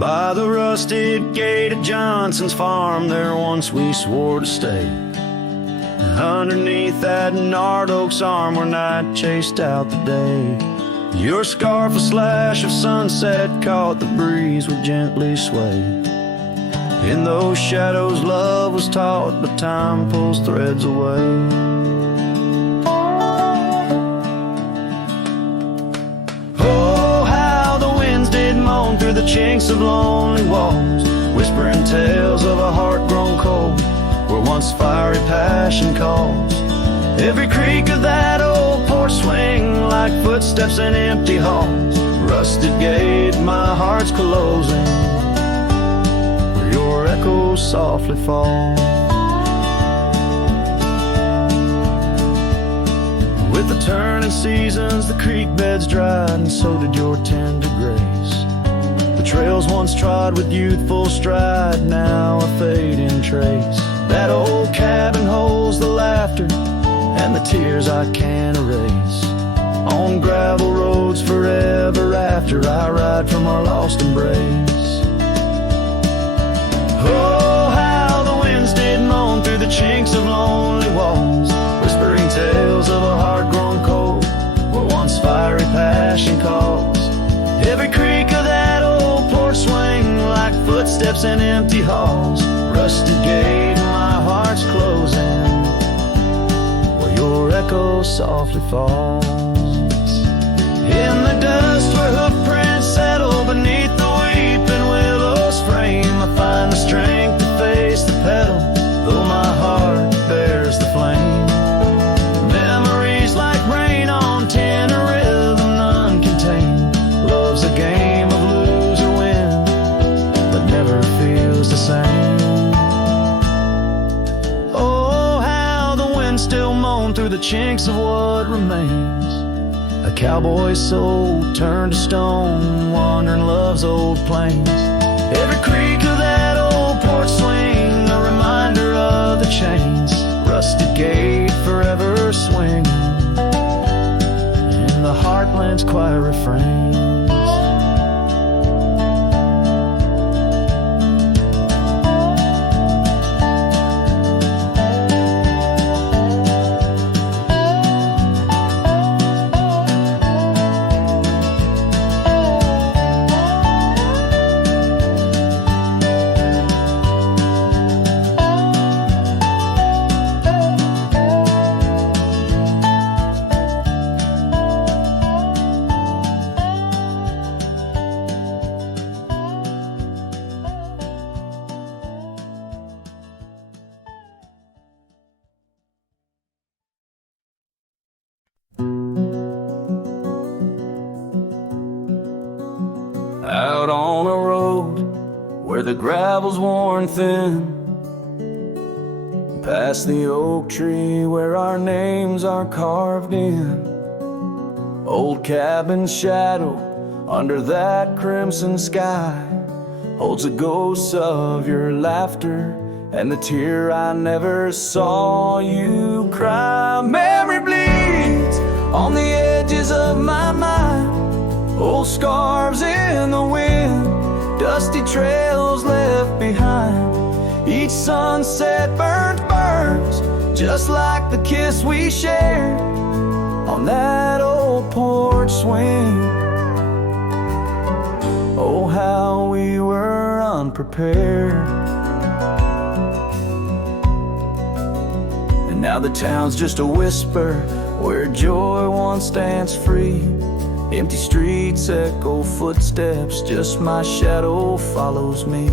By the rusted gate of Johnson's farm, there once we swore to stay. Underneath that gnarled oak's arm where night chased out the day. Your scarf, a slash of sunset, caught the breeze would gently sway. In those shadows love was taught, but time pulls threads away. Oh, how the winds did moan through the chinks of lonely walls, whispering tales of a heart grown cold, where once fiery passion calls. Every creak of that old porch swing like footsteps in empty halls. Rusted gate, my heart's closing, where your echo softly falls. With the turning seasons, the creek beds dried, and so did your tender grace. The trails once trod with youthful stride, now a fading trace. That old cabin holds the laughter and the tears I can't erase. On gravel roads forever after, I ride from our lost embrace. Oh, how the winds did moan through the chinks of lonely walls, whispering tales of a heart grown cold, where once fiery passion calls. Every creak of that old porch swing like footsteps in empty halls. Rusted gate, my heart's closing, where your echo softly falls. In the dust where hoofprints settle beneath the weeping willow's frame, I find the strength to face the pedal, though my heart bears the flame. Memories like rain on tin, a rhythm none contain. Love's a game of lose or win, but never feels the same. Still moan through the chinks of what remains. A cowboy's soul turned to stone, wandering love's old plains. Every creak of that old porch swing, a reminder of the chains. Rusted gate forever swinging in the heartland's quiet refrains. Out on a road where the gravel's worn thin, past the oak tree where our names are carved in. Old cabin shadow under that crimson sky holds a ghost of your laughter and the tear I never saw you cry. Memory bleeds on the edges of my mind, old scarves in the wind, dusty trails left behind. Each sunset burns just like the kiss we shared on that old porch swing. Oh, how we were unprepared. And now the town's just a whisper where joy once stands free. Empty streets echo footsteps, just my shadow follows me.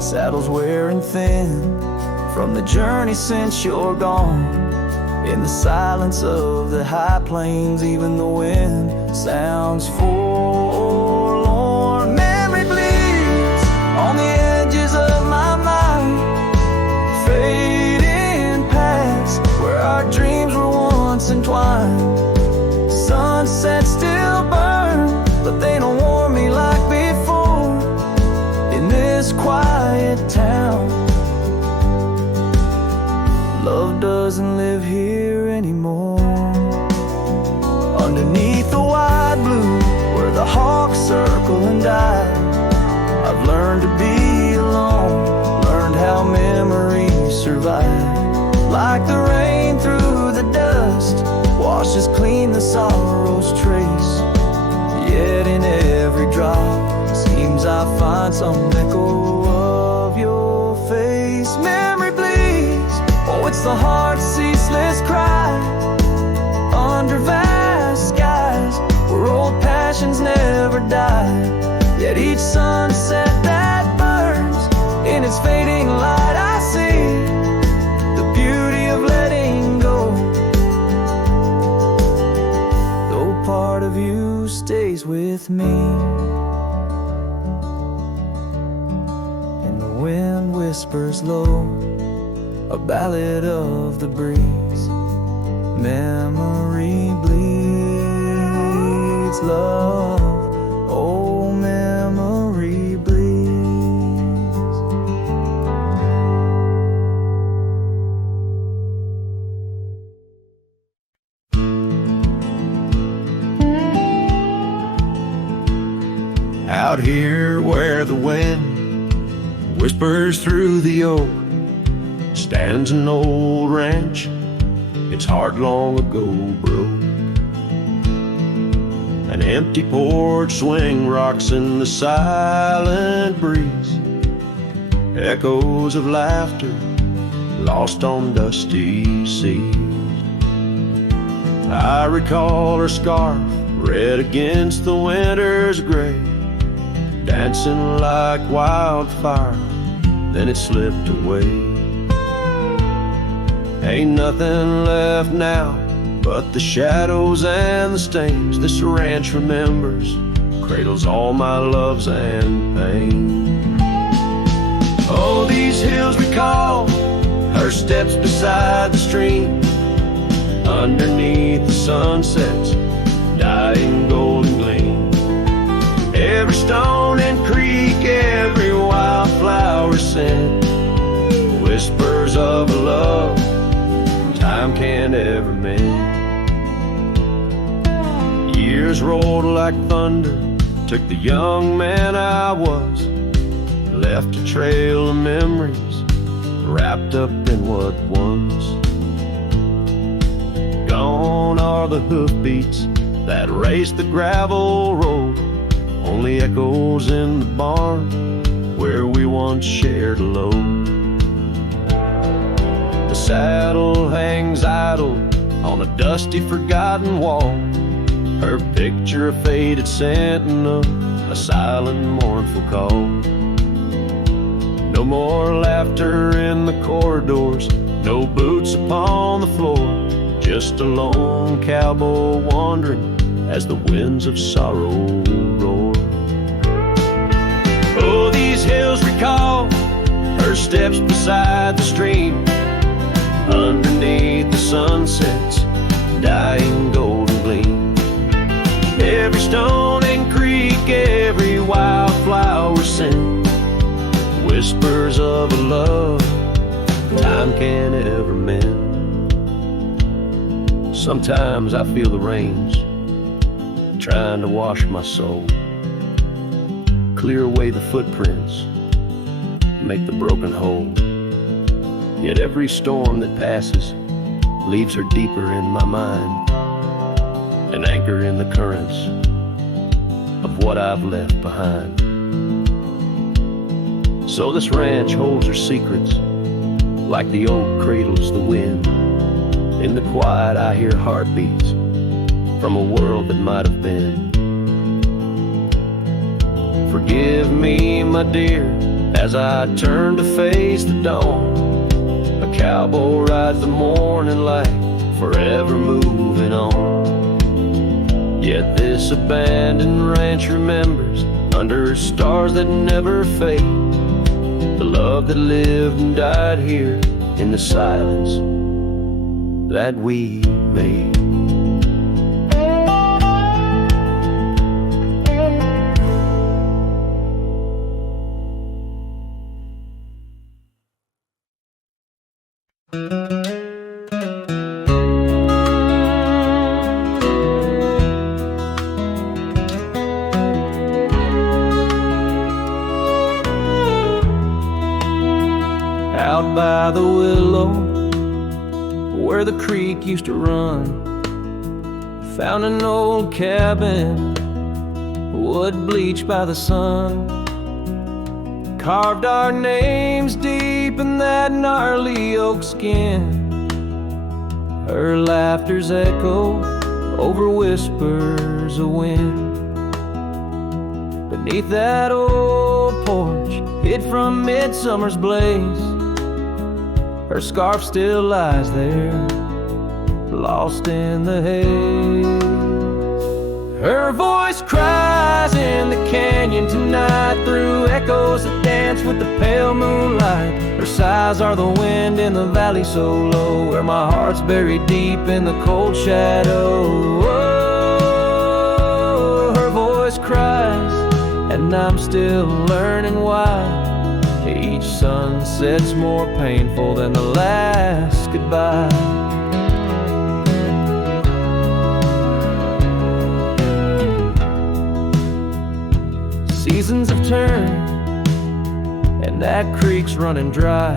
Saddles wearing thin from the journey since you're gone. In the silence of the high plains, even the wind sounds forlorn. Memory bleeds on the edges of my mind, fading past where our dreams were once entwined. Sunsets still burn, but they don't warm me like before. In this quiet town, love doesn't live here anymore. Underneath the wide blue, where the hawks circle and die, learned to be alone, learned how memories survive. Like the rain through the dust, washes clean the sorrow's trace. Yet in every drop, seems I find some echo of your face. Memory bleeds, oh it's the heart's ceaseless cry. Under vast skies, where old passions never die. Yet each sunset that burns, in its fading light I see the beauty of letting go. Though part of you stays with me, and the wind whispers low, a ballad of the breeze. Memory bleeds love, oh memory bleeds. Out here where the wind whispers through the oak, stands an old ranch. Its heart long ago broke. An empty porch swing rocks in the silent breeze. Echoes of laughter lost on dusty seas. I recall her scarf red against the winter's gray, dancing like wildfire, then it slipped away. Ain't nothing left now but the shadows and the stains. This ranch remembers, cradles all my loves and pain. Oh, these hills recall her steps beside the stream, underneath the sunset's dying golden gleam. Every stone and creek, every wildflower scent, whispers of a love time can't ever mend. Years rolled like thunder, took the young man I was, left a trail of memories wrapped up in what was. Gone are the hoofbeats that raced the gravel road, only echoes in the barn where we once shared a load. The saddle hangs idle on a dusty, forgotten wall, her picture a faded sentinel, a silent, mournful call. No more laughter in the corridors, no boots upon the floor, just a lone cowboy wandering as the winds of sorrow roar. Oh, these hills recall her steps beside the stream, underneath the sunset's dying golden gleam. Every stone and creek, every wildflower scent, whispers of a love time can't ever mend. Sometimes I feel the rains trying to wash my soul, clear away the footprints, make the broken whole. Yet every storm that passes leaves her deeper in my mind, an anchor in the currents of what I've left behind. So this ranch holds her secrets, like the oak cradles the wind. In the quiet I hear heartbeats from a world that might have been. Forgive me, my dear, as I turn to face the dawn. A cowboy rides the morning light, forever moving on. Yet this abandoned ranch remembers, under stars that never fade, the love that lived and died here in the silence that we made. where the creek used to run. Found an old cabin, wood bleached by the sun. Carved our names deep in that gnarly oak skin. Her laughter's echo over whispers of wind. Beneath that old porch, hid from midsummer's blaze, her scarf still lies there, lost in the haze. Her voice cries in the canyon tonight, through echoes that dance with the pale moonlight. Her sighs are the wind in the valley so low, where my heart's buried deep in the cold shadow. Oh, her voice cries, and I'm still learning why each sunset's more painful than the last goodbye. Seasons have turned, and that creek's running dry.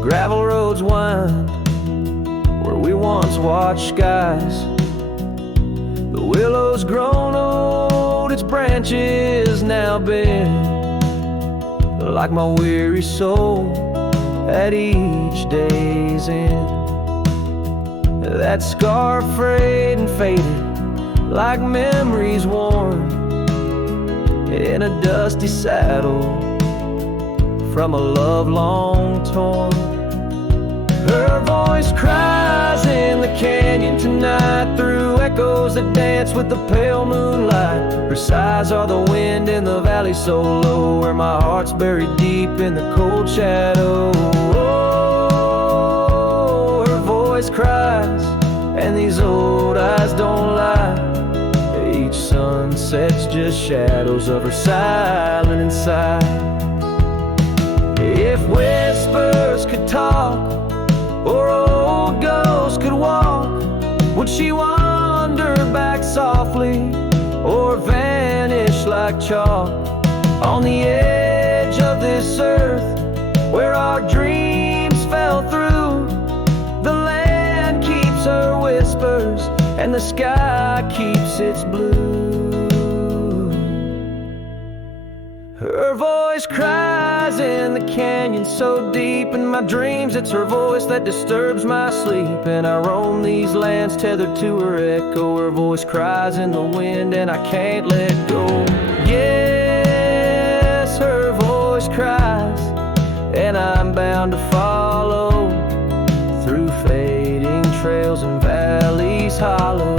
Gravel roads wind where we once watched skies. The willow's grown old, its branches now bend, like my weary soul at each day's end. That scar frayed and faded, like memories worn in a dusty saddle from a love long torn. Her voice cries in the canyon tonight, through echoes that dance with the pale moonlight. Her sighs are the wind in the valley so low, where my heart's buried deep in the cold shadow. Oh, her voice cries, and these old eyes don't lie. Each sunset's just shadows of her silent inside. If whispers could talk, or old ghosts could walk, would she wander back softly, or vanish like chalk on the edge of this earth, where our dreams fell through? The land keeps her whispers, and the sky keeps its blue. Her voice cries in the canyon so deep in my dreams, it's her voice that disturbs my sleep. And I roam these lands tethered to her echo. Her voice cries in the wind, and I can't let go. Yes, her voice cries, and I'm bound to follow through fading trails and valleys hollow.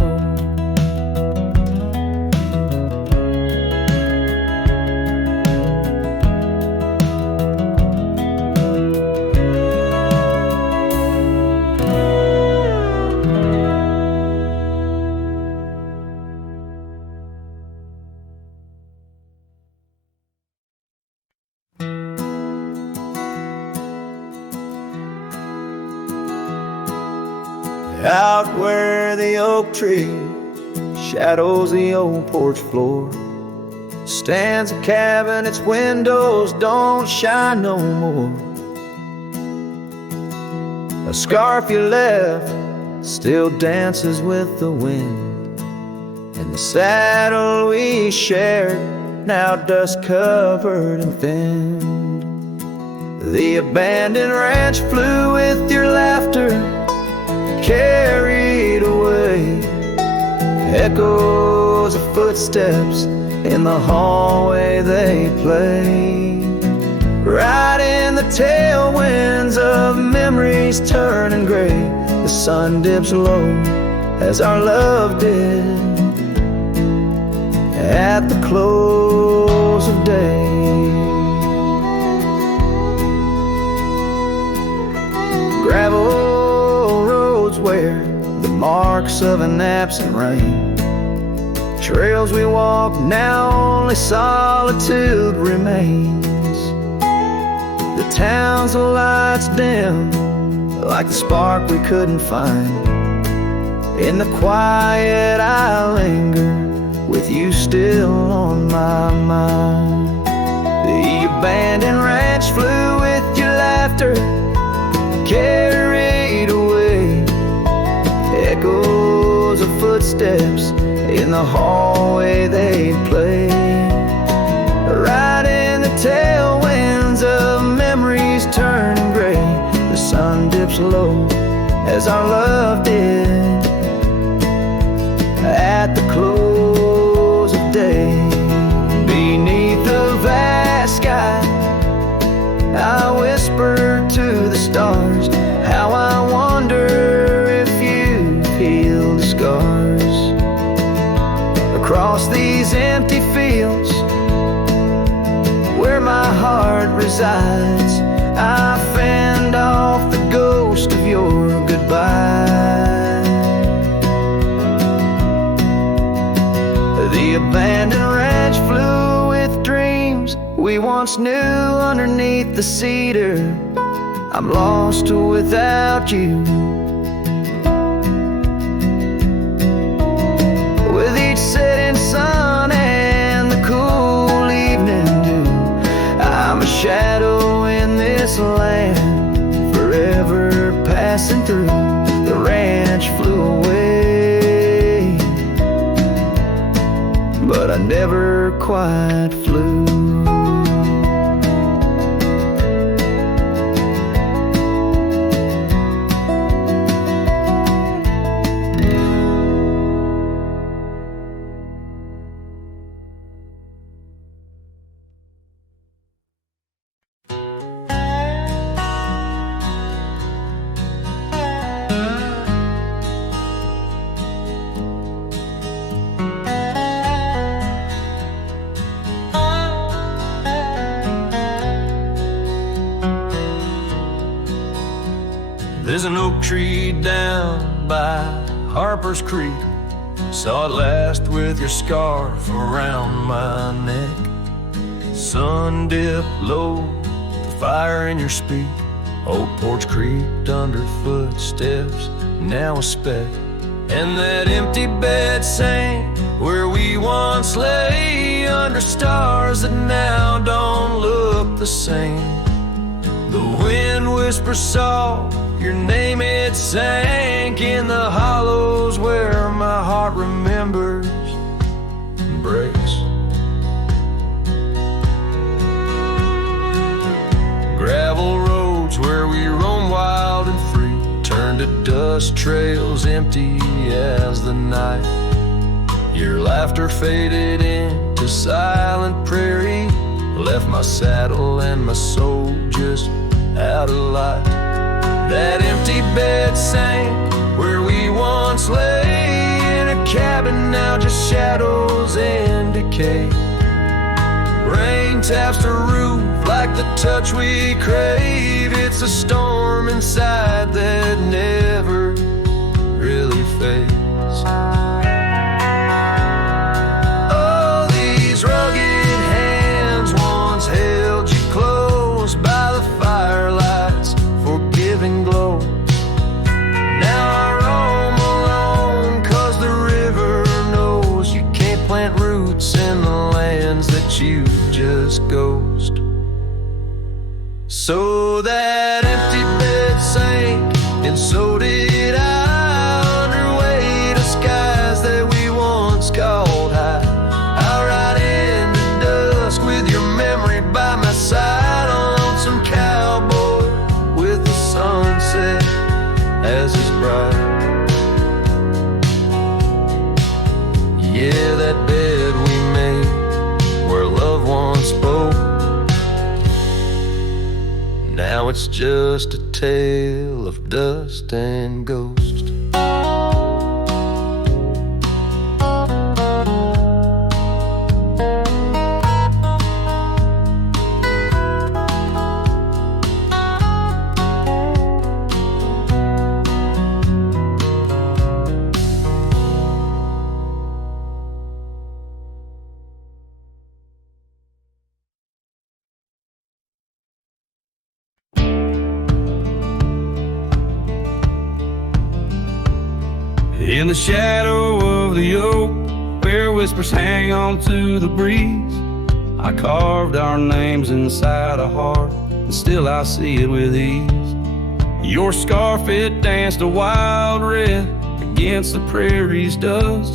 Out where the oak tree shadows the old porch floor, stands a cabin, its windows don't shine no more. A scarf you left still dances with the wind, and the saddle we shared, now dust covered and thin. The abandoned ranch flew with your laughter, carried away. Echoes of footsteps in the hallway they play. Right in the tailwinds of memories turning gray, the sun dips low as our love did at the close of day. Gravel roads where the marks of an absent rain, trails we walk now only solitude remains. The town's lights dim like the spark we couldn't find. In the quiet I linger with you still on my mind. The abandoned ranch flew with your laughter, carried echoes of footsteps in the hallway they'd play. Right in the tailwinds of memories turning gray, the sun dips low as our love did at the close of day. Beneath the vast sky, I whisper to the stars how I wonder if you've healed the scars. Across these empty fields where my heart resides, I fend off the ghost of your goodbye. The abandoned ranch flew with dreams we once knew underneath the cedar. I'm lost without you. With each setting sun and the cool evening dew, I'm a shadow in this land, forever passing through. The ranch flew away, but I never quite flew. There's an oak tree down by Harper's Creek. Saw it last with your scarf around my neck. Sun dipped low, the fire in your speak. Old porch creaked under footsteps, now a speck. And that empty bed sang where we once lay under stars that now don't look the same. The wind whispers soft, your name it sank in the hollows where my heart remembers and breaks. Gravel roads where we roam wild and free turn to dust trails empty as the night. Your laughter faded into silent prairie, left my saddle and my soul just out of light. That empty bed sank where we once lay in a cabin, now just shadows and decay. Rain taps the roof like the touch we crave. It's a storm inside that never really fades. Oh, these rugged hands once held you close by the firelight's forgiving glow. Now I roam alone 'cause the river knows you can't plant roots in the lands that you just ghost. So that empty bed sank, and so did I, under weight of skies that we once called high. I'll ride into dusk with your memory by my side on some cowboy with the sunset as his bride. Yeah, that bed we made where love once spoke, now it's just a tale of dust and ghost. In the shadow of the oak, where whispers hang on to the breeze, I carved our names inside a heart, and still I see it with ease. Your scarf, it danced a wild red against the prairie's dust,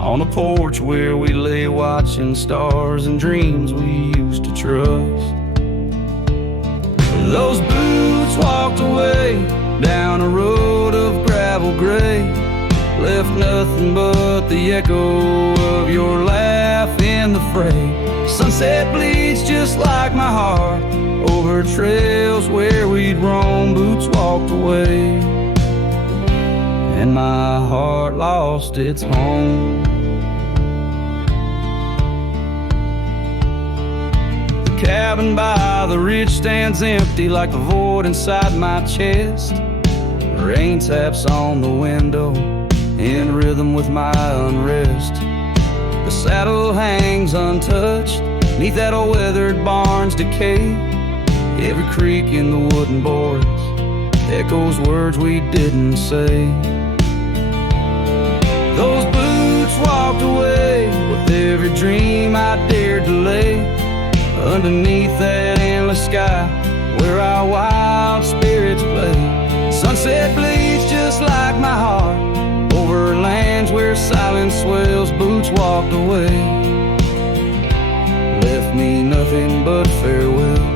on a porch where we lay watching stars and dreams we used to trust. Those boots walked away down a road of gravel gray, left nothing but the echo of your laugh in the fray. Sunset bleeds just like my heart over trails where we'd roam. Boots walked away and my heart lost its home. The cabin by the ridge stands empty like the void inside my chest. Rain taps on the window in rhythm with my unrest. The saddle hangs untouched neath that old weathered barn's decay. Every creak in the wooden boards echoes words we didn't say. Those boots walked away with every dream I dared to lay underneath that endless sky where our wild spirits play. Sunset bleeds just like my heart over lands where silence swells. Boots walked away, left me nothing but farewell.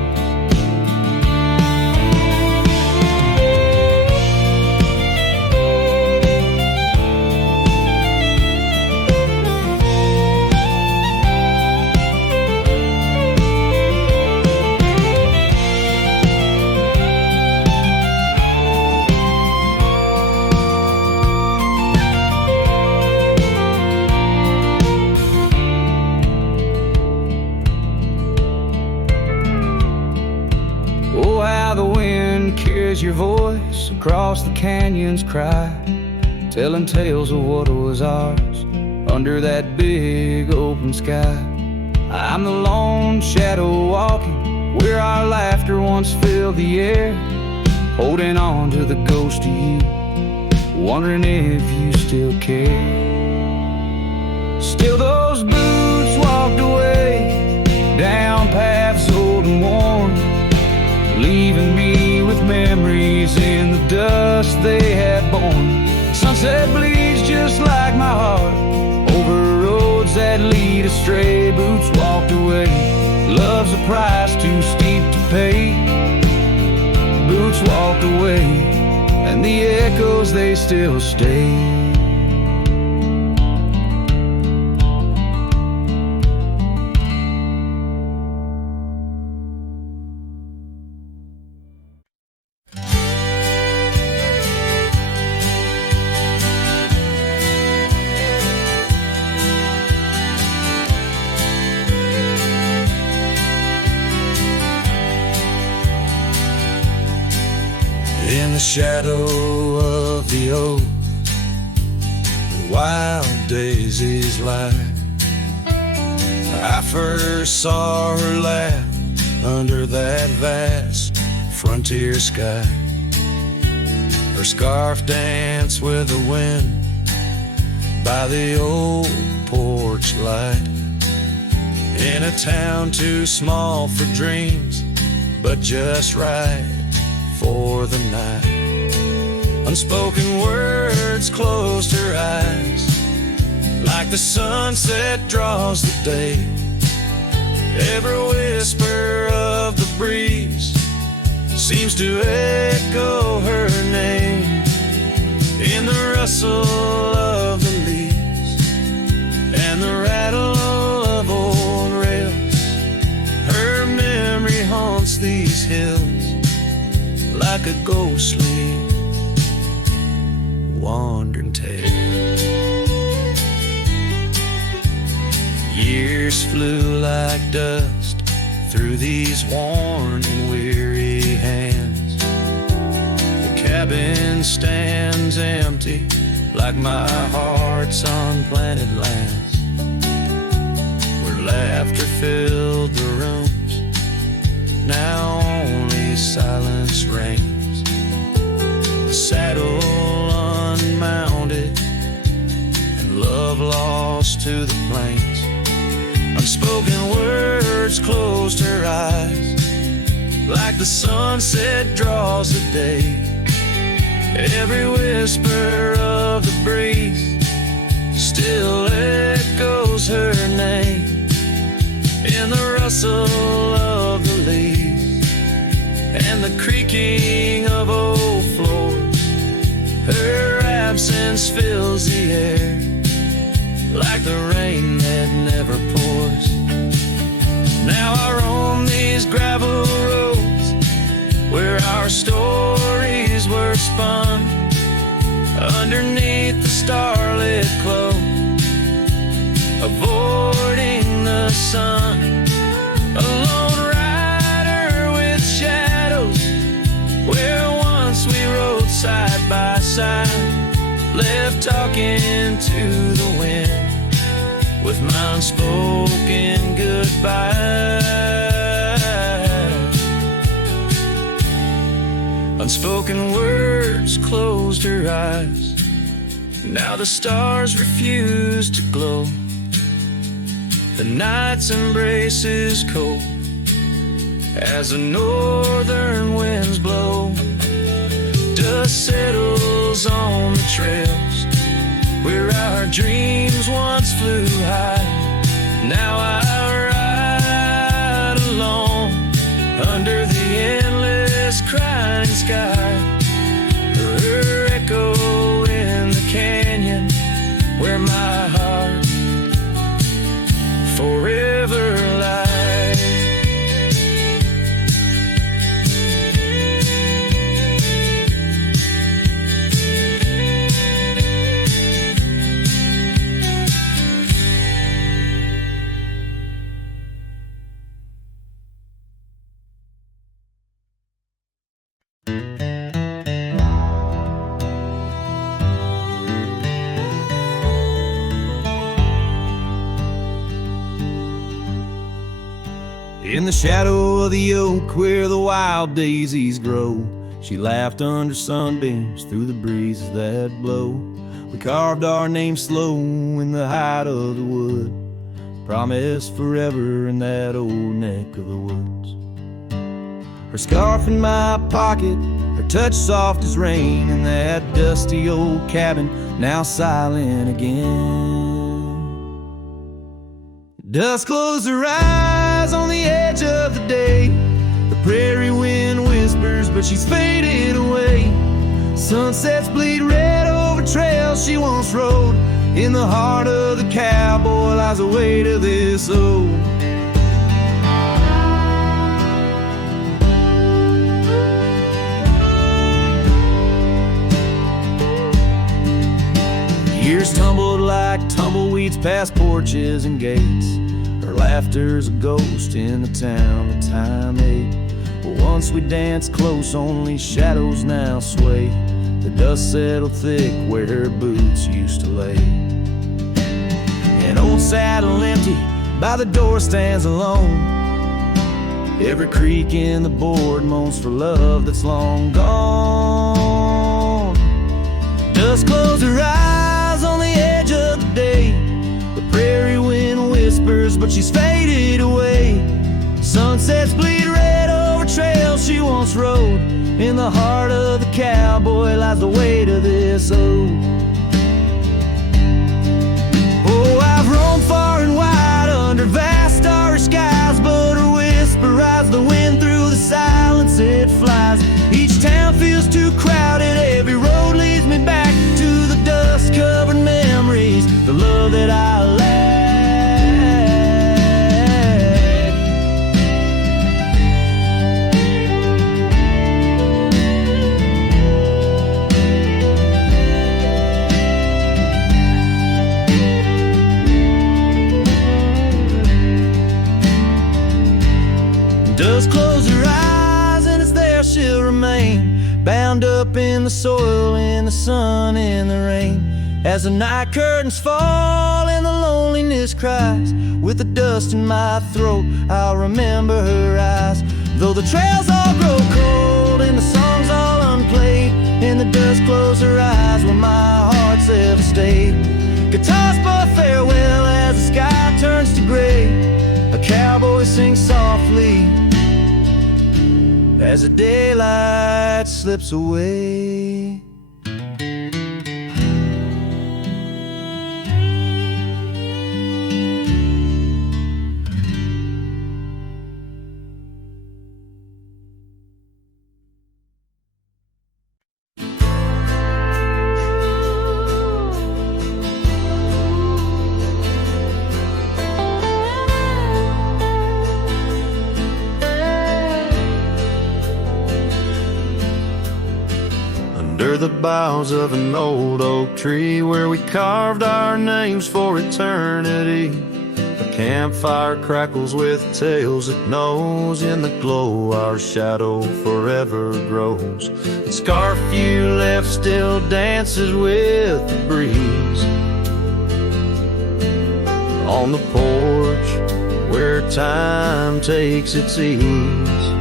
Your voice across the canyon's cry, telling tales of what was ours under that big open sky. I'm the lone shadow walking where our laughter once filled the air, holding on to the ghost of you, wondering if you still care. Still those boots walked away down paths old and worn, leaving me with memories in the dust they had borne. Sunset bleeds just like my heart over roads that lead astray. Boots walked away, love's a price too steep to pay. Boots walked away, and the echoes they still stay. In the shadow of the oak, the wild daisies lie. I first saw her laugh under that vast frontier sky. Her scarf danced with the wind by the old porch light. In a town too small for dreams, but just right for the night. Unspoken words closed her eyes, like the sunset draws the day. Every whisper of the breeze seems to echo her name. In the rustle of the leaves and the rattle of old rails, her memory haunts these hills like a ghostly wandering tale. Years flew like dust through these worn and weary hands. The cabin stands empty like my heart's unplanted lands, where laughter filled the rooms, now only silence reigns. The saddle unmounted and love lost to the plains. Unspoken words closed her eyes, like the sunset draws the day. Every whisper of the breeze still echoes her name in the rustle of the leaves and the creaking of old floors. Her absence fills the air like the rain that never pours. Now I roam these gravel roads where our stories were spun underneath the starlit cloak, avoiding the sun. A lone rider with shadows where once we rode side by side, left talking to the wind with my unspoken goodbye. Unspoken words closed her eyes. Now the stars refuse to glow. The night's embrace is cold as the northern winds blow. Dust settles on the trails where our dreams once flew high. Now I ride alone under the endless crying sky. Her echo in the canyon where my heart forever lies. In the shadow of the oak where the wild daisies grow, she laughed under sunbeams through the breezes that blow. We carved our names slow in the height of the wood, promised forever in that old neck of the woods. Her scarf in my pocket, her touch soft as rain in that dusty old cabin, now silent again. Dusk closed her eyes on the edge of the day. The prairie wind whispers, but she's faded away. Sunsets bleed red over trails she once rode. In the heart of the cowboy lies the weight of this ode. Years tumbled like tumbleweeds past porches and gates. Her laughter's a ghost in the town that time ate. But once we danced close, only shadows now sway. The dust settled thick where her boots used to lay. An old saddle empty by the door stands alone. Every creak in the board moans for love that's long gone. Dust closed her eyes on the edge of the day. The prairie wind whispers, but she's faded away. Sunsets bleed red over trails she once rode. In the heart of the cowboy lies the weight of this ode. Oh, I've roamed far and wide under vast starry skies, but her whisper rides the wind through the silence it flies. Each town feels too crowded, every road leads me back to the dust-covered memories, the love that I lack. Dust close her eyes and it's there she'll remain, bound up in the soil, in the sun, in the rain. As the night curtains fall and the loneliness cries, with the dust in my throat I'll remember her eyes. Though the trails all grow cold and the songs all unplayed, and the dust close her eyes when my heart's ever stayed. Guitars but farewell as the sky turns to gray. A cowboy sings softly as the daylight slips away. boughs of an old oak tree where we carved our names for eternity. A campfire crackles with tales it knows. In the glow our shadow forever grows. The scarf you left still dances with the breeze on the porch where time takes its ease.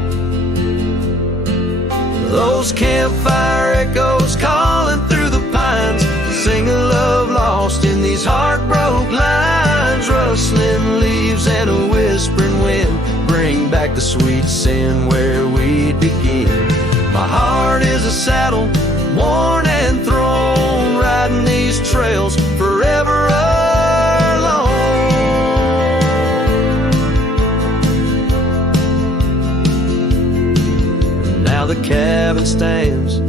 Those campfire echoes calling through the pines sing a love lost in these heartbroken lines. Rustling leaves and a whispering wind bring back the sweet sin where we'd begin. My heart is a saddle, worn and thrown, riding these trails forever alone. Now the cabin stands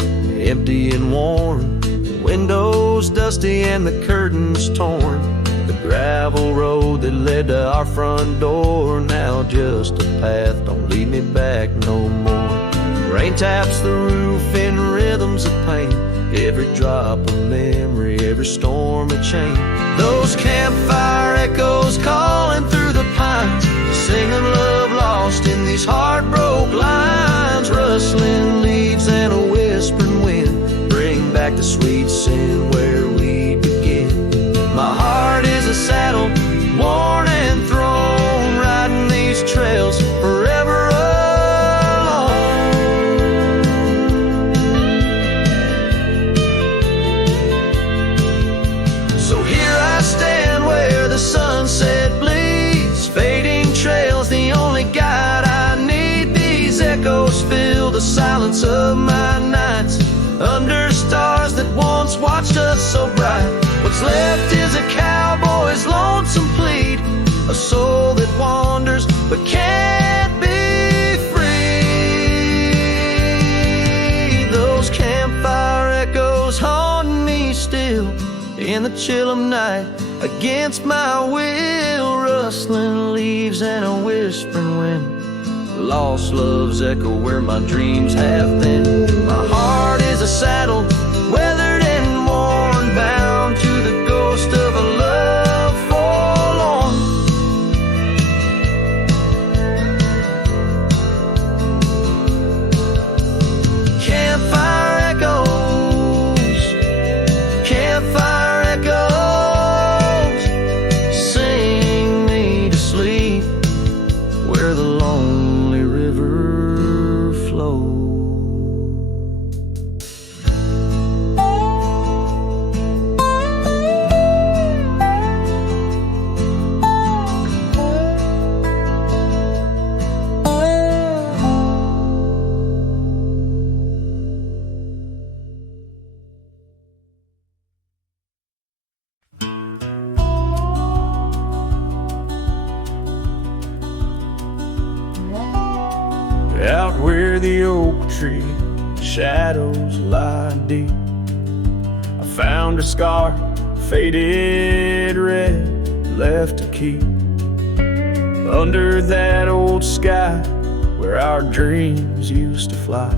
empty and worn, windows dusty and the curtains torn. The gravel road that led to our front door, now just a path, don't lead me back no more. Rain taps the roof in rhythms of pain, every drop of memory, every storm a chain. Those campfire echoes calling through the pines, singing love lost in these heartbroken lines. Rustling leaves and a whispering wind bring back the sweet sin where we begin. My heart is a saddle, worn and thrown, riding these trails forever alone. So here I stand where the sunset bleeds, fading trails, the only guide I need. These echoes fill the silence of my nights, under stars that once watched us so bright. What's left is a cowboy's lonesome plead, a soul that wanders but can't be free. Those campfire echoes haunt me still in the chill of night, against my will. Rustling leaves and a whispering wind, lost love's echo where my dreams have been. My heart is a saddle, weathered and worn, bound to the ghost of a love forlorn. Campfire echoes, campfire echoes, sing me to sleep where the lonely river flows. Out where the oak tree shadows lie deep, I found a scar, faded red, left to keep. Under that old sky where our dreams used to fly,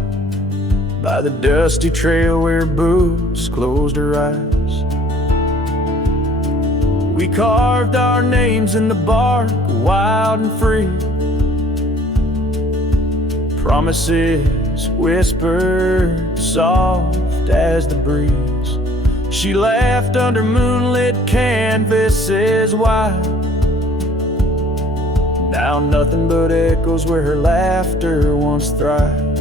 by the dusty trail where boots closed her eyes. We carved our names in the bark, wild and free, promises whispered soft as the breeze. She laughed under moonlit canvases wide, now nothing but echoes where her laughter once thrived.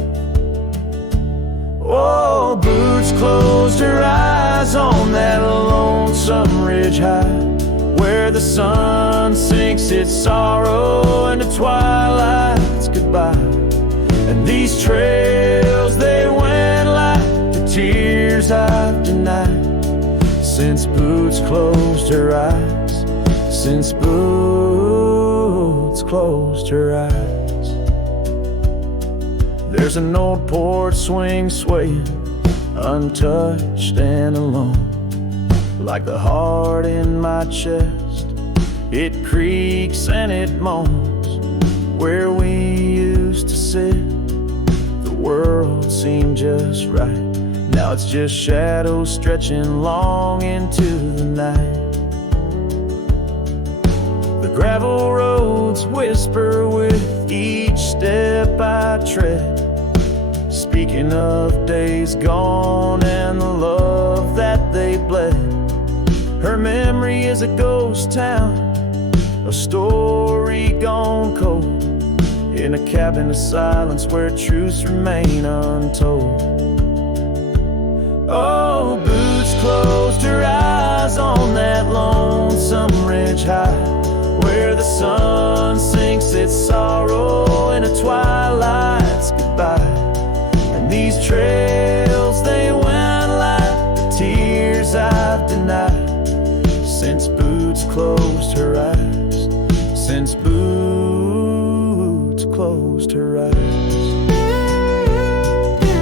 Oh, boots closed her eyes on that lonesome ridge high, where the sun sinks its sorrow into twilight's goodbye. And these trails, they went like the tears I've denied, since boots closed her eyes, since boots closed her eyes. There's an old porch swing swaying, untouched and alone, like the heart in my chest. It creaks and it moans where we used to sit. The world seemed just right, Now it's just shadows stretching long into the night. The gravel roads whisper with each step I tread, speaking of days gone and the love that they bled. Her memory is a ghost town, a story gone cold, in a cabin of silence where truths remain untold. Oh, Boots closed her eyes on that lonesome ridge high, where the sun sinks its sorrow in a twilight's goodbye. And these trails, they went like the tears I've denied, since Boots closed her eyes, since Boots closed her eyes.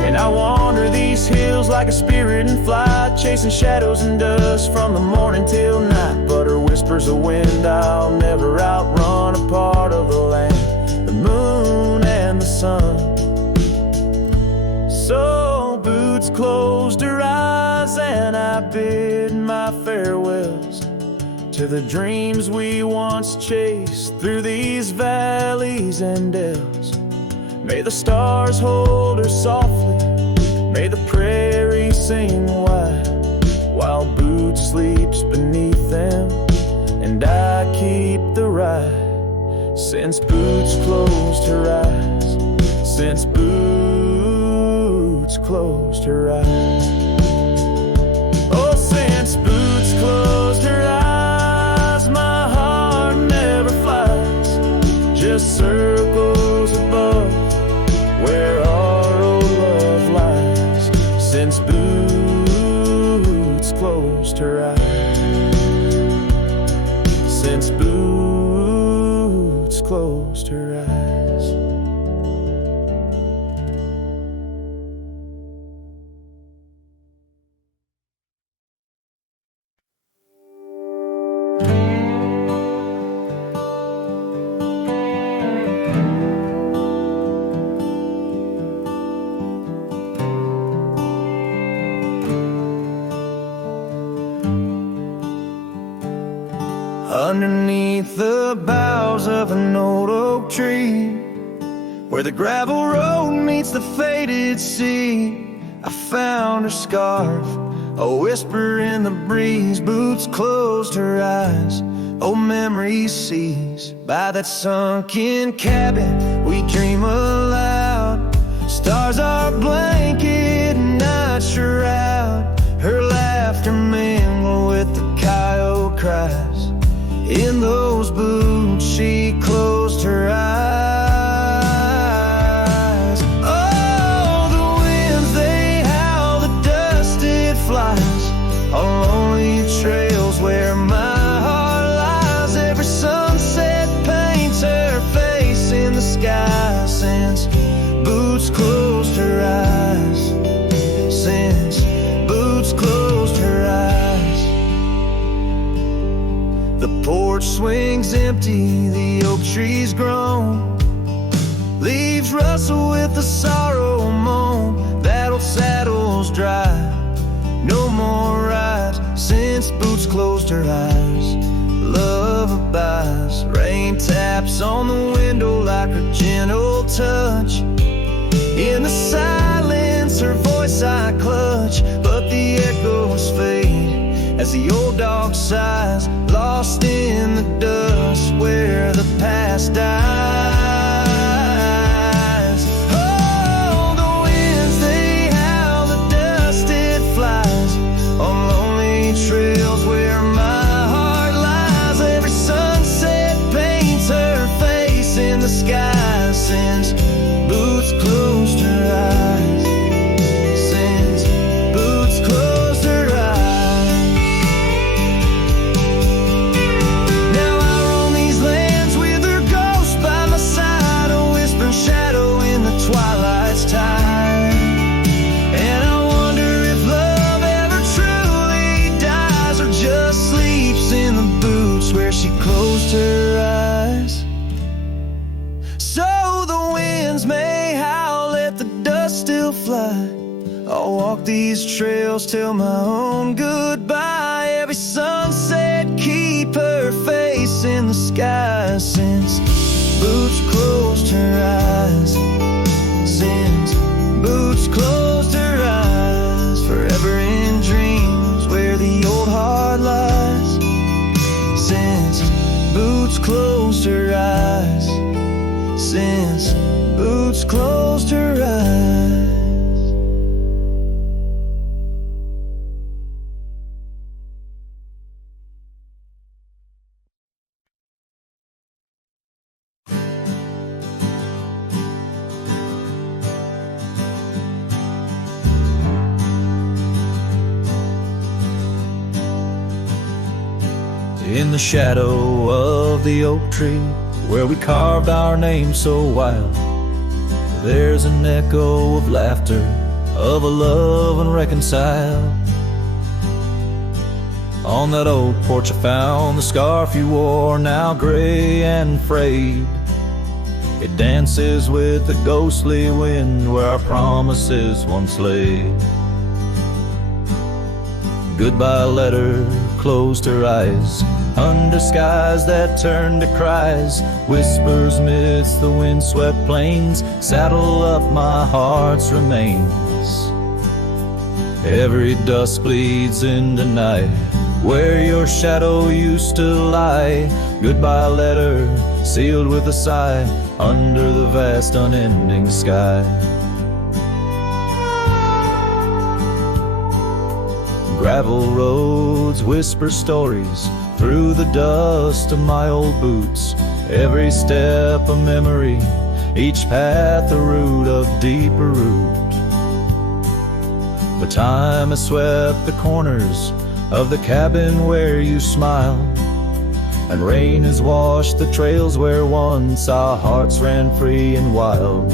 And I wander these hills like a spirit in flight, chasing shadows and dust from the morning till night. But her whispers of wind I'll never outrun, a part of the land, the moon and the sun. So Boots closed her eyes and I bid my farewells to the dreams we once chased through these valleys and dells. May the stars hold her softly, may the prairie sing wide, while Boots sleeps beneath them and I keep the ride. Since Boots closed her eyes, since Boots closed her eyes. Oh, since Boots closed her eyes, my heart never flies, just circles above where our old love lies. Since Boots closed her eyes, since Boots closed her eyes. Underneath the boughs of an old oak tree, where the gravel road meets the faded sea, I found her scarf, a whisper in the breeze. Boots closed her eyes, old memories seized. By that sunken cabin we dream aloud, stars are blanket, night shroud. Her laughter mingled with the coyote cries. In those boots she closed her eyes. Oh, the winds they howl, the dust it flies, on lonely trails where my heart lies. Every sunset paints her face in the sky. Since Boots closed her eyes, since Boots closed her eyes. The porch swings empty, the oak tree's grown, leaves rustle with the sorrow moan. That old saddle's dry, no more rides, since Boots closed her eyes. Love abides, rain taps on the window like her gentle touch. In the silence her voice I clutch, but the echoes fade as the old dog sighs, lost in the dust where the past dies. Oh, the winds they howl, the dust it flies, on lonely trails where my heart lies. Every sunset paints her face in the sky. Since Boots closed her eyes, since Boots closed her eyes. Twilight's time, and I wonder if love ever truly dies, or just sleeps in the boots where she closed her eyes. So the wind walk these trails till my own goodbye. Every sunset keep her face in the sky. Since Boots closed her eyes, since Boots closed her eyes, forever in dreams where the old heart lies. Since Boots closed her eyes, since Boots closed her eyes. In the shadow of the oak tree, where we carved our names so wild, there's an echo of laughter, of a love unreconciled. On that old porch I found the scarf you wore, now gray and frayed. It dances with the ghostly wind where our promises once lay. Goodbye letter closed her eyes, under skies that turned to cries. Whispers midst the windswept plains, saddle up my heart's remains. Every dusk bleeds into night, where your shadow used to lie. Goodbye letter sealed with a sigh, under the vast unending sky. Gravel roads whisper stories through the dust of my old boots. Every step a memory, each path a root of deeper root. But time has swept the corners of the cabin where you smiled, and rain has washed the trails where once our hearts ran free and wild.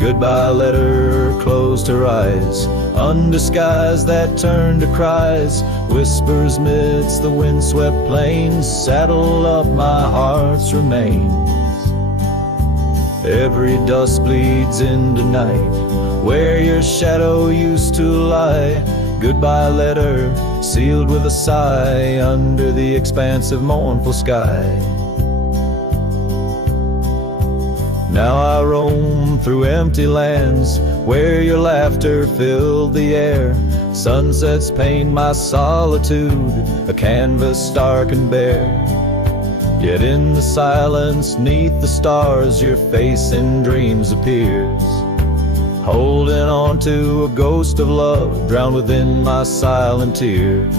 Goodbye letter closed her eyes, under skies that turned to cries. Whispers midst the windswept plains, saddle up my heart's remains. Every dusk bleeds into night, where your shadow used to lie. Goodbye letter sealed with a sigh, under the expansive mournful sky. Now I roam through empty lands, where your laughter filled the air. Sunsets paint my solitude, a canvas stark and bare. Yet in the silence, neath the stars, your face in dreams appears, holding on to a ghost of love, drowned within my silent tears.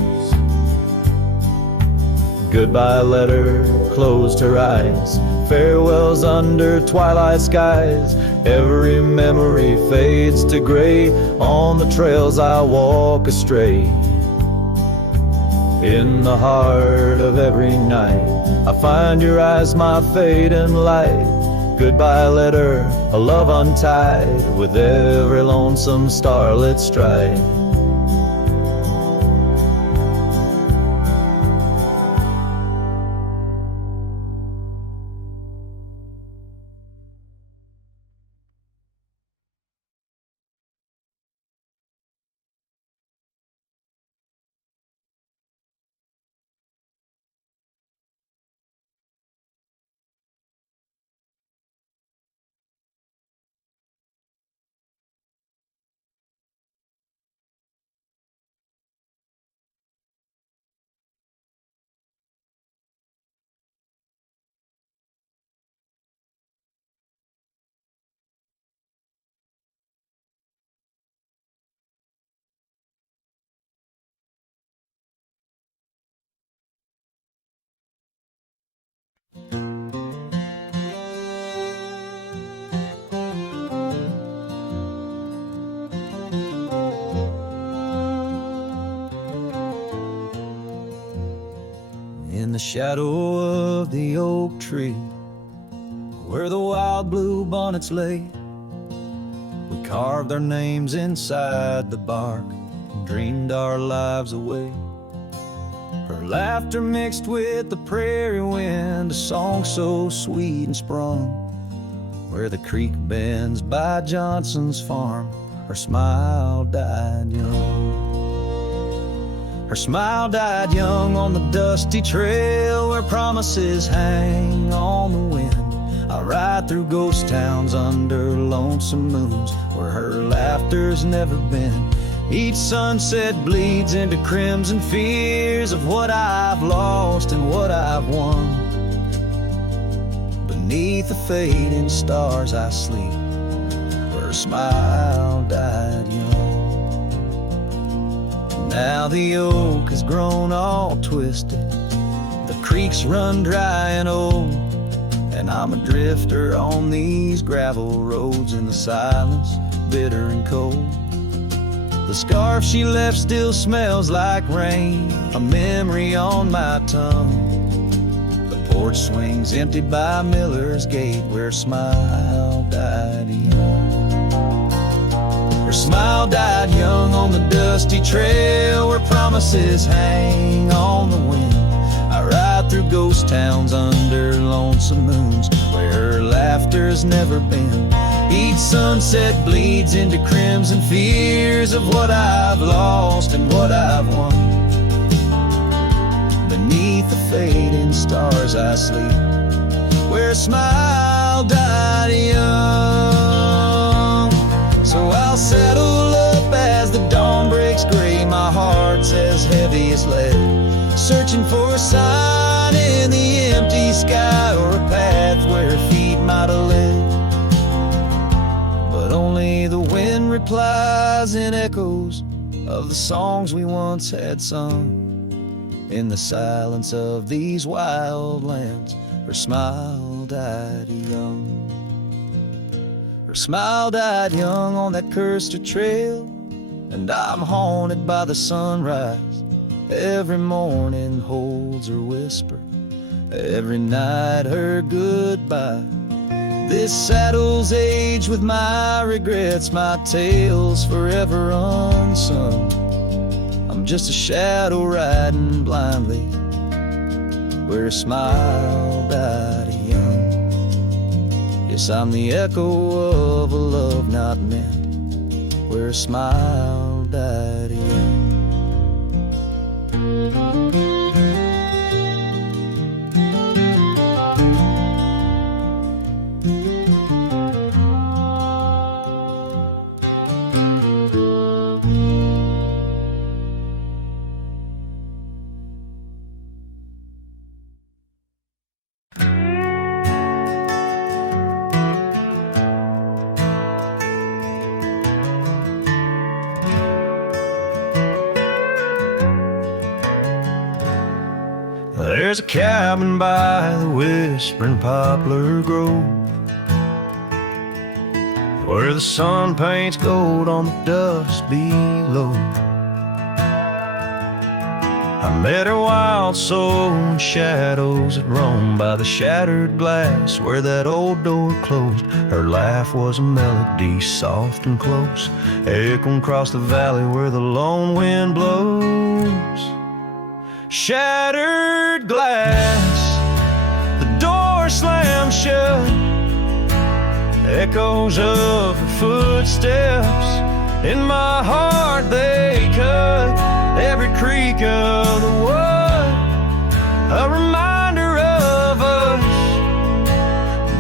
Goodbye letter closed her eyes, farewells under twilight skies. Every memory fades to gray, on the trails I walk astray. In the heart of every night, I find your eyes my fading light. Goodbye letter, a love untied, with every lonesome starlit stride. In the shadow of the oak tree, where the wild blue bonnets lay, we carved our names inside the bark and dreamed our lives away. Her laughter mixed with the prairie wind, a song so sweet and sprung, where the creek bends by Johnson's farm, her smile died young. Her smile died young on the dusty trail where promises hang on the wind. I ride through ghost towns under lonesome moons where her laughter's never been. Each sunset bleeds into crimson fears of what I've lost and what I've won. Beneath the fading stars I sleep, where her smile died young. Now the oak has grown all twisted, the creeks run dry and old, and I'm a drifter on these gravel roads in the silence, bitter and cold. The scarf she left still smells like rain, a memory on my tongue. The porch swings empty by Miller's Gate where her smile died young. Her smile died young on the dusty trail where promises hang on the wind. I ride through ghost towns under lonesome moons where her laughter's never been. Each sunset bleeds into crimson fears of what I've lost and what I've won. Beneath the fading stars I sleep, where a smile died young. So I'll settle up as the dawn breaks gray, my heart's as heavy as lead, searching for a sign in the empty sky or a path where her feet might have led. But only the wind replies in echoes of the songs we once had sung. In the silence of these wild lands, her smile died young. Her smile died young on that cursed trail, and I'm haunted by the sunrise. Every morning holds her whisper, every night her goodbye. This saddle's aged with my regrets, my tale's forever unsung. I'm just a shadow riding blindly where a smile died young. Yes, I'm the echo of a love not meant, where a smile died young. There's a cabin by the whispering poplar grove where the sun paints gold on the dust below. I met her wild soul in shadows that roam by the shattered glass where that old door closed. Her laugh was a melody soft and close, echoing across the valley where the lone wind blows. Shattered glass, the door slammed shut, echoes of her footsteps in my heart they cut. Every creak of the wood, a reminder of us.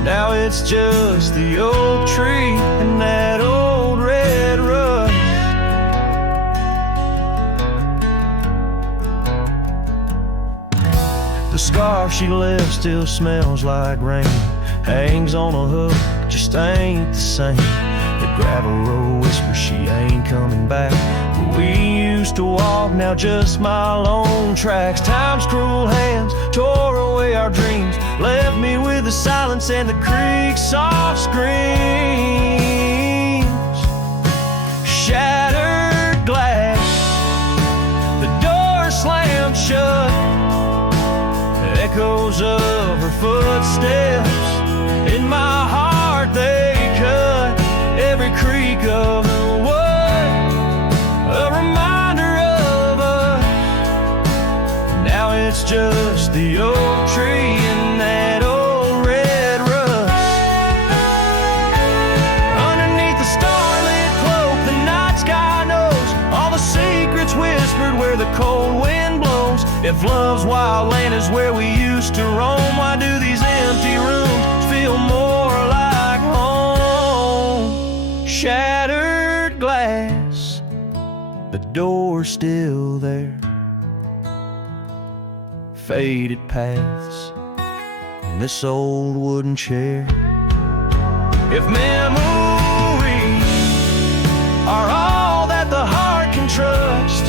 Now it's just the old tree and that old red rust. The scarf she left still smells like rain, hangs on a hook, just ain't the same. The gravel road whispers she ain't coming back, but we used to walk, now just my lone tracks. Time's cruel hands tore away our dreams, left me with the silence and the creek's soft screams. Shattered glass, the door slammed shut, echoes of her footsteps in my heart they cut. Every creak of the wood, a reminder of us. Now it's just the old tree and that old red rust. Underneath the starlit cloak, the If love's wild land is where we used to roam, why do these empty rooms feel more like home? Shattered glass, the door's still there. Faded paths in this old wooden chair. If memories are all that the heart can trust,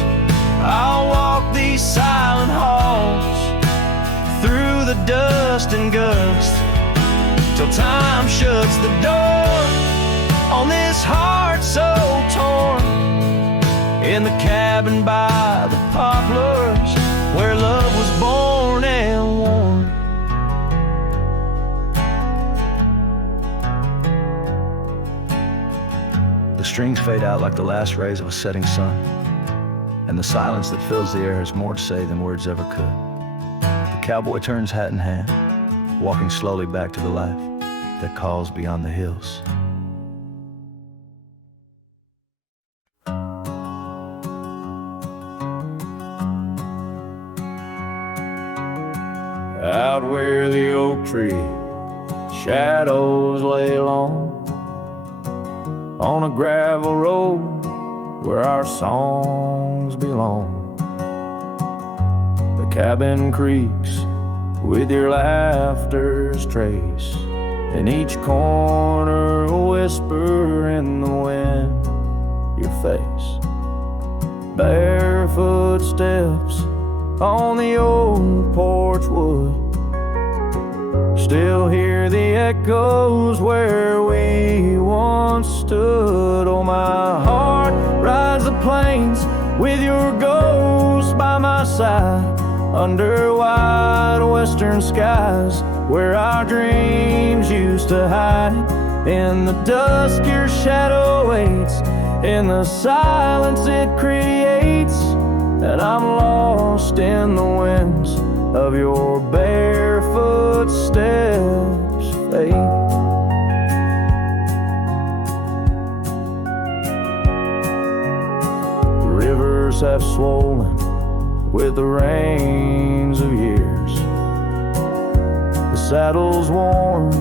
I'll walk these silent halls through the dust and gust till time shuts the door on this heart so torn. In the cabin by the poplars where love was born and worn. The strings fade out like the last rays of a setting sun, and the silence that fills the air has more to say than words ever could. The cowboy turns hat in hand, walking slowly back to the life that calls beyond the hills. Out where the oak tree shadows lay long, on a gravel road where our songs belong. The cabin creaks with your laughter's trace, in each corner a whisper in the wind, your face. Barefoot steps on the old porch wood, still hear the echoes where we once stood. Oh, my heart rides the plains with your ghost by my side, under wide western skies where our dreams used to hide. In the dusk your shadow waits, in the silence it creates, and I'm lost in the winds of your barefoot steps fade. The rivers have swollen with the rains of years, the saddle's worn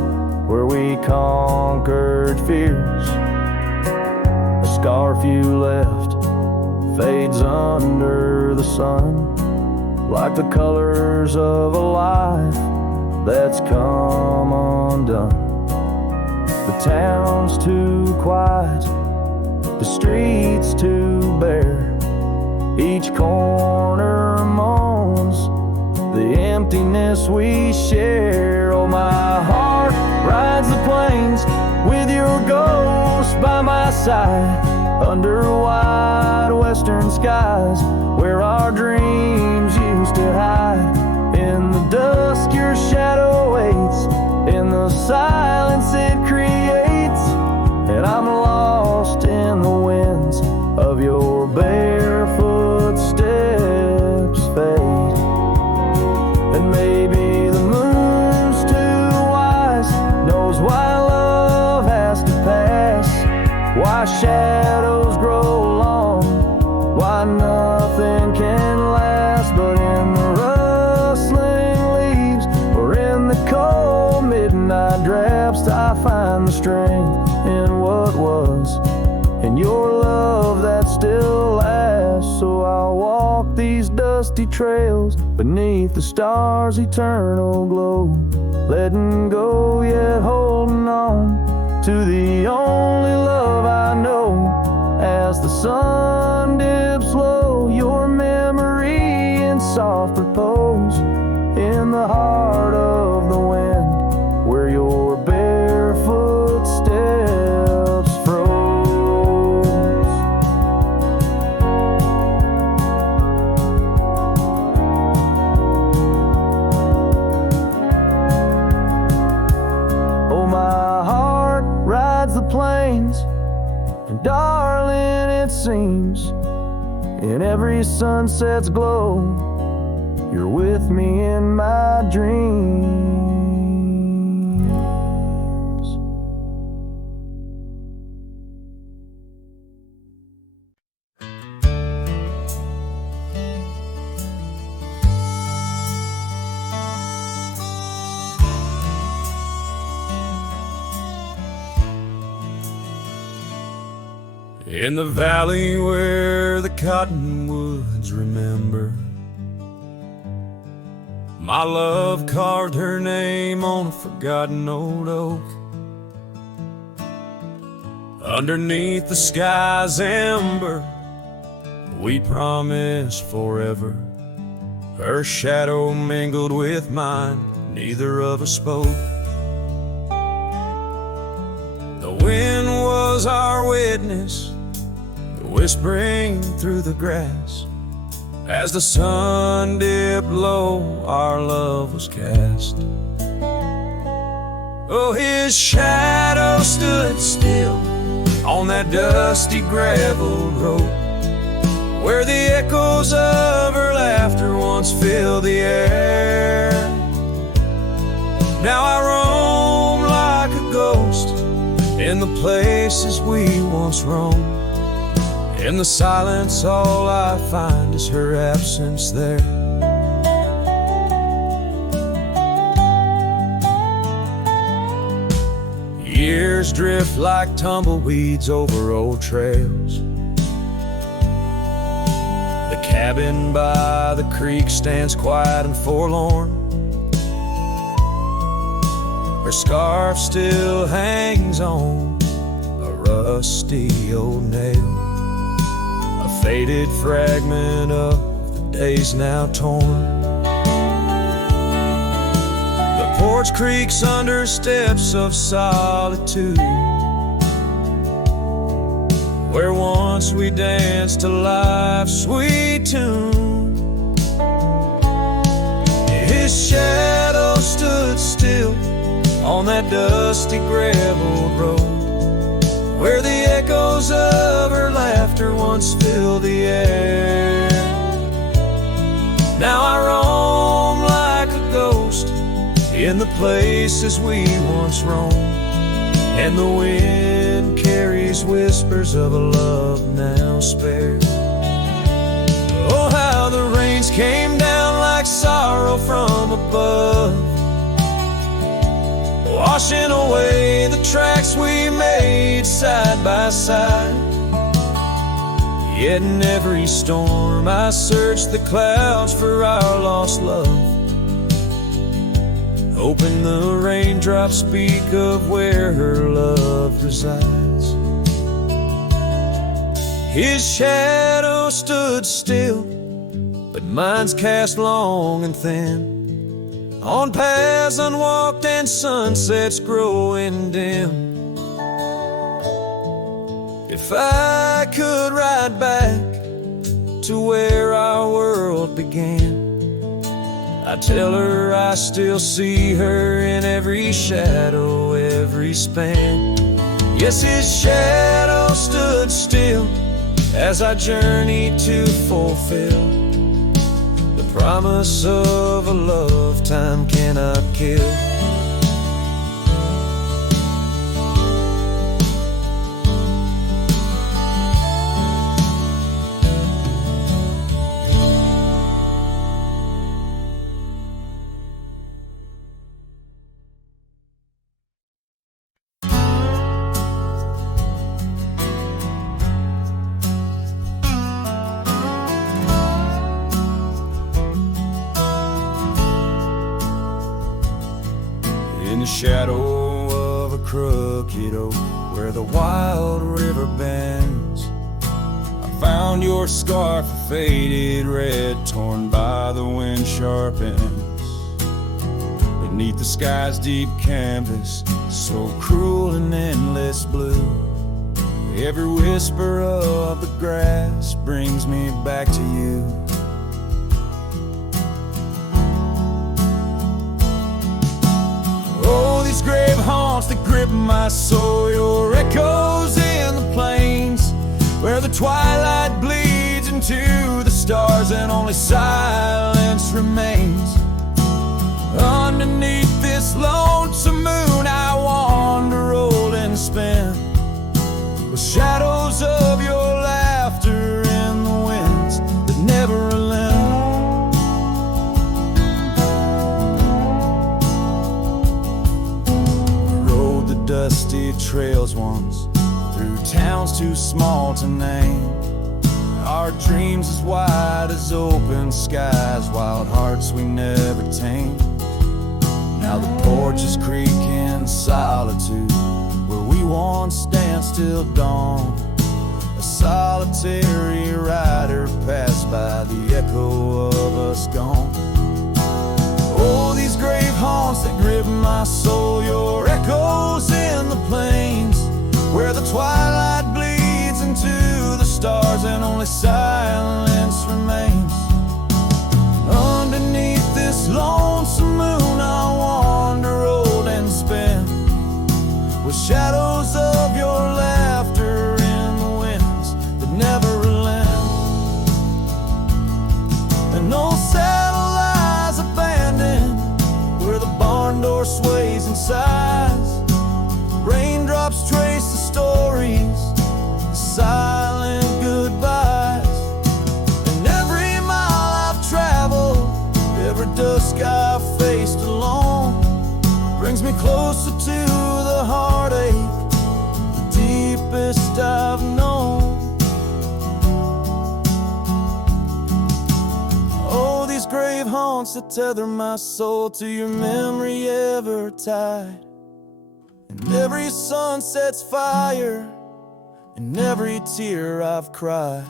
where we conquered fears. The scarf you left fades under the sun, like the colors of a life that's come undone. The town's too quiet, the streets too bare, each corner moans the emptiness we share. Oh, my heart rides the plains with your ghost by my side, under wide western skies where our dreams used to hide. In the dusk your shadow waits, in the silence it creates, and I'm lost in the winds of your barefoot steps fade. And maybe the moon's too wise, knows why love has to pass, why shadows grow long, why nothing can last. But in the rustling leaves or in the cold midnight drafts, I find the strength in what was, in your love that still lasts. So I'll walk these dusty trails beneath the stars' eternal glow, letting go yet holding on to the only love I know. As the sun dips low, your memory in soft repose, in the heart of the wind where your barefoot steps froze. Oh, my heart rides the plains, and darling, it seems in every sunset's glow, you're with me in my dreams. In the valley where the cottonwoods remember, my love carved her name on a forgotten old oak. Underneath the sky's ember, we promised forever. Her shadow mingled with mine, neither of us spoke. The wind was our witness, whispering through the grass. As the sun dipped low, our love was cast. Oh, his shadow stood still on that dusty gravel road, where the echoes of her laughter once filled the air. Now I roam like a ghost in the places we once roamed. In the silence, all I find is her absence there. Years drift like tumbleweeds over old trails. The cabin by the creek stands quiet and forlorn. Her scarf still hangs on a rusty old nail, a faded fragment of the days now torn. The porch creaks under steps of solitude, where once we danced to life's sweet tune. His shadow stood still on that dusty gravel road, where the echoes of her laughter once filled the air. Now I roam like a ghost in the places we once roamed, and the wind carries whispers of a love now spared. Oh, how the rains came down like sorrow from above, washing away the tracks we made side by side. Yet in every storm I search the clouds for our lost love, hoping the raindrops speak of where her love resides. His shadow stood still, but mine's cast long and thin, on paths unwalked and sunsets growing dim. If I could ride back to where our world began, I'd tell her I still see her in every shadow, every span. Yes, his shadow stood still as I journeyed to fulfill the promise of a love time cannot kill. In the shadow of a crooked oak, where the wild river bends, I found your scarf, a faded red, torn by the wind sharp ends. Beneath the sky's deep canvas, so cruel and endless blue, every whisper of the grass brings me back to you. These grave haunts that grip my soul, your echoes in the plains, where the twilight bleeds into the stars and only silence remains. Underneath this lonesome moon I wander, roll and spin, with shadows of your laughter in the winds that never relent. Dusty trails once through through towns too small to name. Our dreams as wide as open skies, wild hearts we never tamed. Now the porches creak in solitude, where we once danced till dawn. A solitary rider passed by, the echo of us gone. Oh, these grave haunts that grip my soul, your echoes in the plains, where the twilight bleeds into the stars and only silence remains. Underneath this lonesome moon I'll wander old and spent, with shadows of your laughter in the winds that never relent. And old saddle lies abandoned, where the barn door sways and sighs. Raindrops trace the stories, the silent goodbyes. And every mile I've traveled, every dusk I've faced alone, brings me closer to the heartache, the deepest I've known. Oh, these grave haunts that tether my soul to your memory ever tied. And every sunset's fire, and every tear I've cried.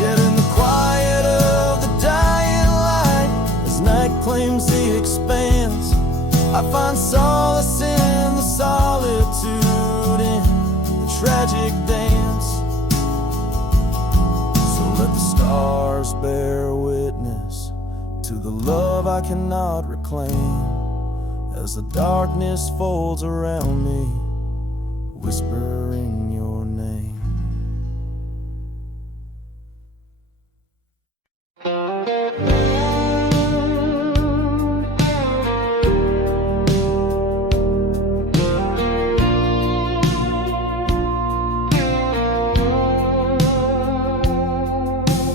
Yet in the quiet of the dying light, as night claims the expanse, I find solace in the solitude, in the tragic dance. So let the stars bear witness to the love I cannot reclaim, as the darkness folds around me, whispering your name.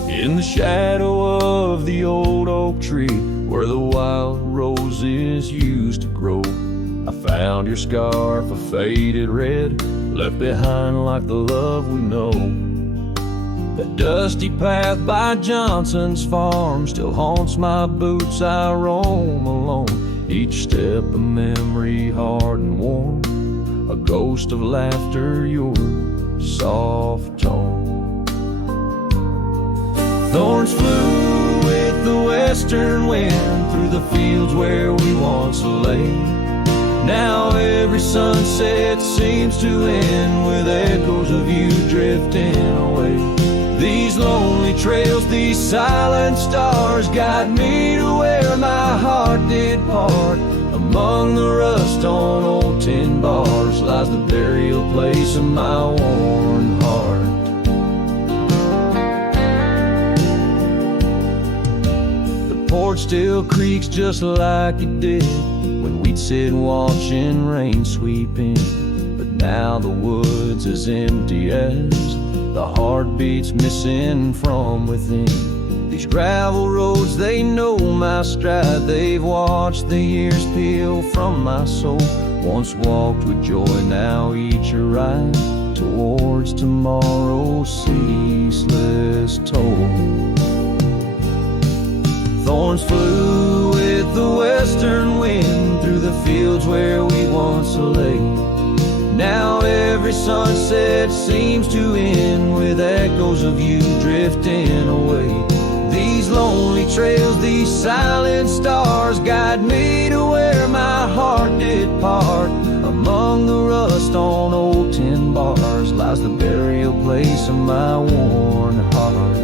In the shadow of the old oak tree, where the wild roses used to grow, I found your scarf, a faded red, left behind like the love we know. That dusty path by Johnson's farm still haunts my boots, I roam alone. Each step a memory hard and warm, a ghost of laughter, your soft tone. Thorns flew with the western wind through the fields where we once lay. Now every sunset seems to end with echoes of you drifting away. These lonely trails, these silent stars, guide me to where my heart did part. Among the rust on old tin bars lies the burial place of my worn heart. Porch still creaks just like it did when we'd sit watching rain sweep in. But now the woods as empty as the heartbeats missing from within. These gravel roads, they know my stride, they've watched the years peel from my soul. Once walked with joy, now each a ride towards tomorrow's ceaseless toll. Thorns flew with the western wind through the fields where we once lay. Now every sunset seems to end with echoes of you drifting away. These lonely trails, these silent stars, guide me to where my heart did part. Among the rust on old tin bars lies the burial place of my worn heart.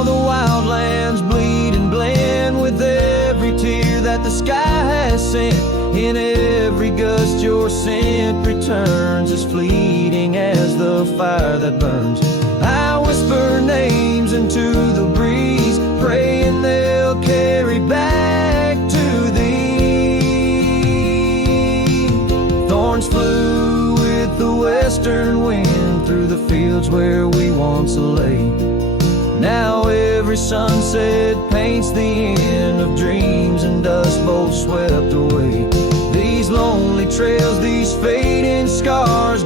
The wildlands bleed and blend with every tear that the sky has sent. In every gust your scent returns, as fleeting as the fire that burns. I whisper names into the breeze, praying they'll carry back to thee. Thorns flew with the western wind through the fields where we once lay. Now every sunset paints the end of dreams, and dust both swept away. These lonely trails, these fading scars,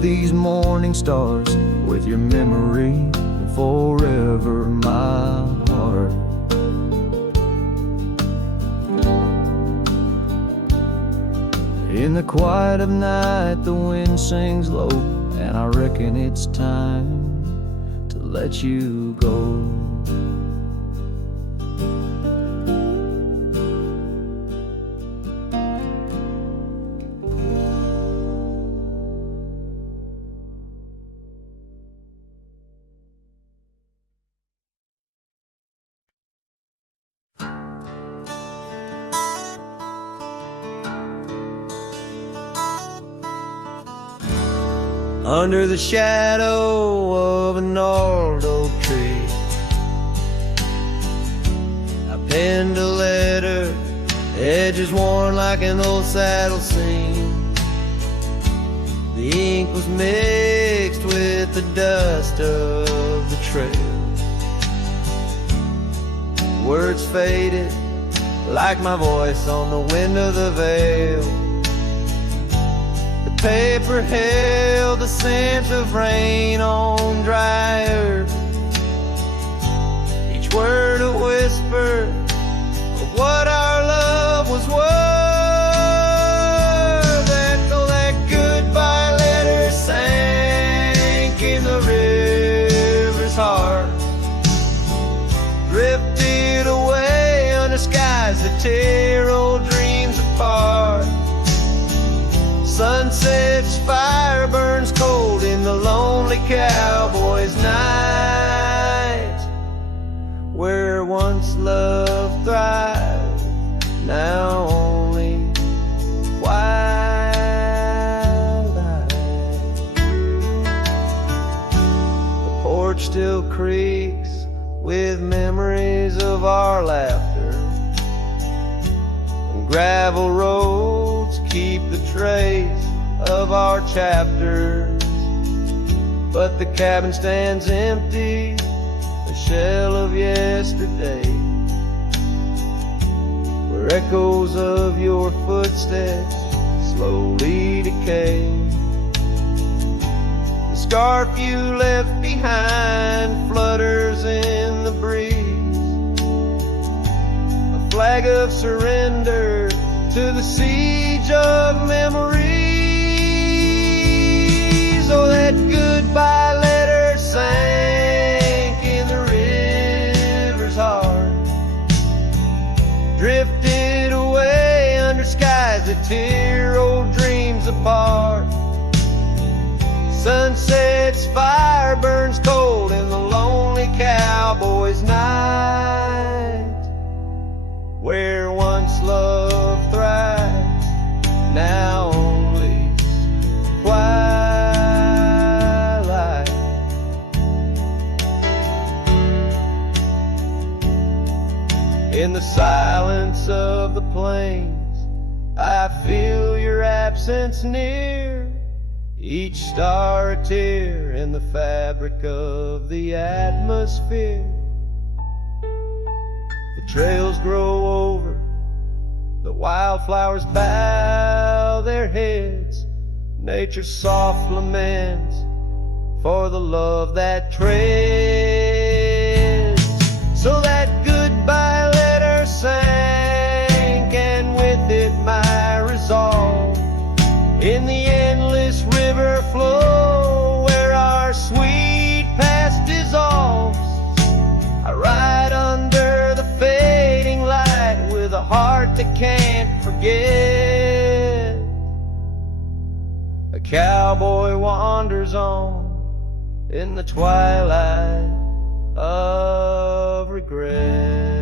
of these morning stars with your memory forever, my heart. In the quiet of night, the wind sings low, and I reckon it's time to let you go. Under the shadow of an old oak tree, I penned a letter, edges worn like an old saddle seam. The ink was mixed with the dust of the trail. Words faded like my voice on the wind of the veil. Paper held the scent of rain on dry earth, each word a whisper of what our love was worth. Echo that goodbye letter sank in the river's heart, drifted away under skies that tear old dreams apart. Sunset's fire burns cold in the lonely cowboy's night, where once love thrived, now only twilight. The porch still creaks with memories of our laughter, and gravel roads keep the trace of our chapters. But the cabin stands empty, a shell of yesterday, where echoes of your footsteps slowly decay. The scarf you left behind flutters in the breeze, a flag of surrender to the siege of memories. Oh, that goodbye letter sank in the river's heart, drifted away under skies that tear old dreams apart. Sunset's fire burns cold in the lonely cowboy's night, where once love thrives, now only twilight. In the silence of the plains, I feel your absence near, each star a tear in the fabric of the atmosphere. The trails grow over, the wildflowers bow their heads, nature's soft laments for the love that treads. So that goodbye letter sank, and with it my resolve, in the endless river flow where our sweet past dissolves. I ride under the fading light with a heart that can't forget. A cowboy wanders on in the twilight of regret.